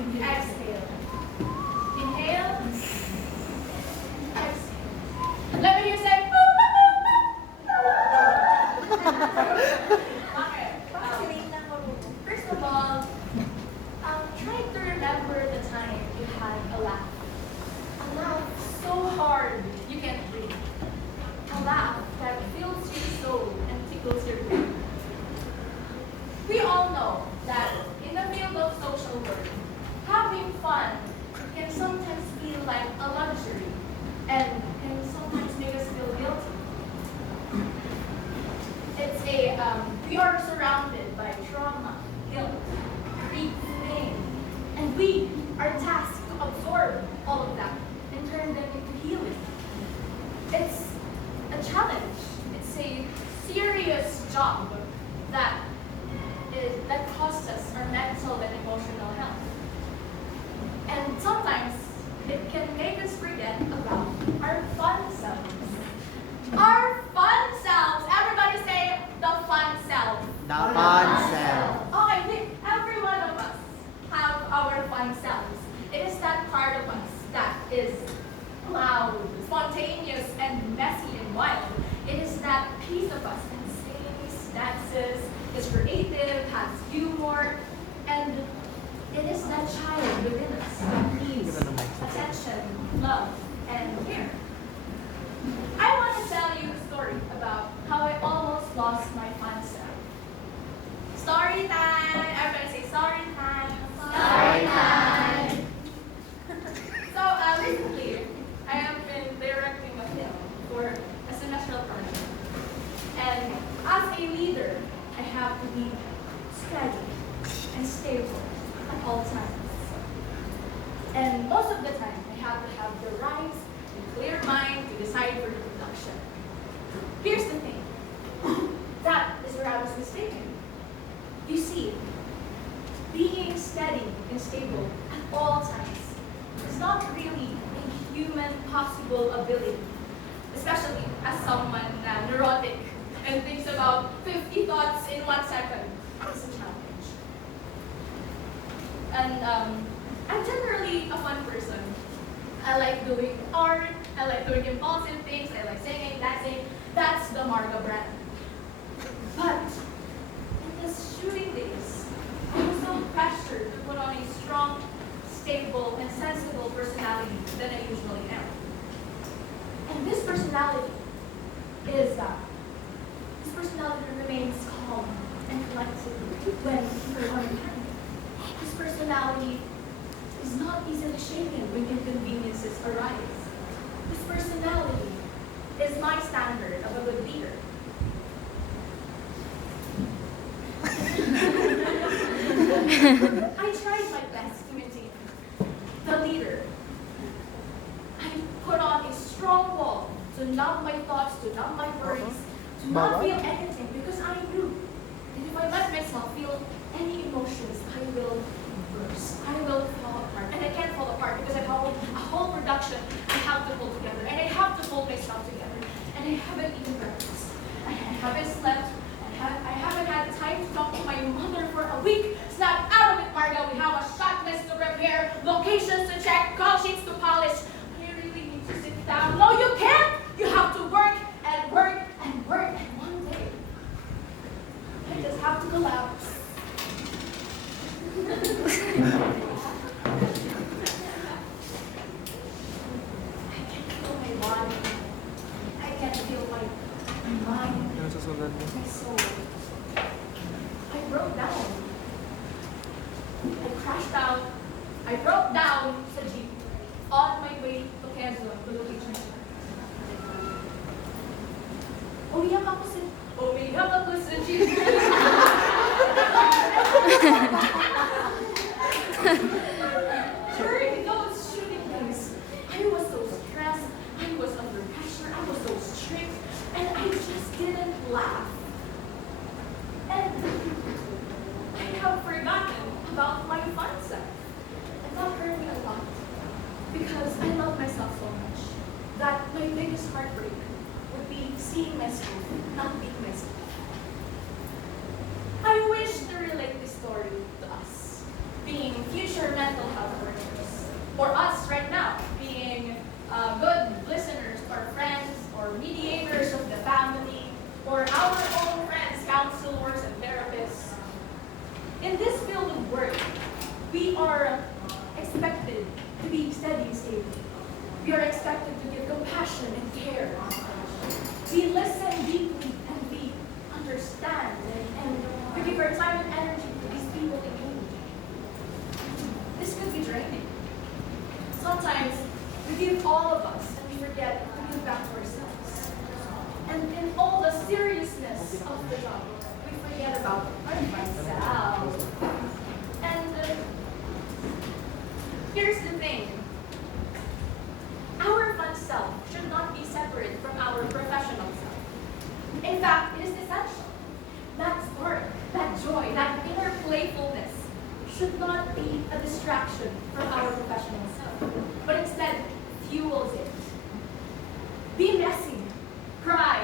Exhale. Inhale. Exhale. Let me hear you say. Okay. First of all, try to remember the time you had a laugh. A laugh so hard you can't breathe. A laugh that fills your soul and tickles your brain. We all know that in the field of social work, having fun can sometimes feel like a luxury and can sometimes make us feel guilty. We are surrounded by trauma, guilt, grief, pain, and we are tasked to absorb all of that and turn them into healing. It's a challenge. It's a serious job that costs us our mental and emotional health. And sometimes it can make us forget about our fun selves. Our fun selves! Everybody say the fun self. The fun self. Oh, I think every one of us have our fun selves. It is that part of us that is loud, spontaneous, and messy and wild. It is that piece of us that sings, dances, is creative, has humor, and it is that child within us that needs attention, love, and care. I want to tell you a story about how I almost lost my fun self. Story time! Everybody say story time! Story time. So recently, I have been directing a film for a semestral project. And as a leader, I have to be steady and stable at all times. And most of the time, I have to have the right and clear mind to decide for the production. Here's the thing. That is where I was mistaken. You see, being steady and stable at all times is not really a human possible ability, especially as someone neurotic and thinks about 50 thoughts in 1 second. It's a challenge. And I'm generally a fun person. I like doing art, I like doing impulsive things, I like singing, dancing. That's the Marga brand. But in the shooting days, I was so pressured to put on a strong, stable, and sensible personality than I usually am. And this personality remains calm and collected when people are unkind. This personality is not easily shaken when inconveniences arise. This personality is my standard of a good leader. I tried my best to maintain the leader. I put on a strong wall to numb my thoughts, to numb my worries, to not feel anything, because I knew that if I let myself feel any emotions, I will burst. I will fall apart. And I can't fall apart because I have a whole production I have to hold together. And I have to hold myself together. And I haven't eaten breakfast. I haven't slept. I haven't had time to talk to my mother for a week. Snap out of it, Marga. We have a shot list to prepare, locations to check, call sheets to polish. I really need to sit down. No, you can't. You have to work and work and work. And one day, I just have to collapse. I can feel my body. I can feel my mind. My soul. I broke down. I crashed out. I broke down sa jeep on my way to Quezon, to location. Umiyak ako sa jeep. During those shooting days, I was so stressed. I was under pressure. I was so strict. And I just didn't laugh. And I have forgotten about my fun self. And that hurt me a lot. Because I love myself so much that my biggest heartbreak would be seeing myself not being myself. I wish to relate this story to us, being future mental health work, we are expected to be steady and stable. We are expected to give compassion and care. We listen deeply and we understand and we give our time and energy to these people in need. This could be draining. Sometimes we give all of us and we forget to give back to ourselves. And in all the seriousness of the job, we forget about ourselves. And here's the thing. Our fun self should not be separate from our professional self. In fact, it is essential. That spark, that joy, that inner playfulness should not be a distraction from our professional self, but instead fuels it. Be messy, cry,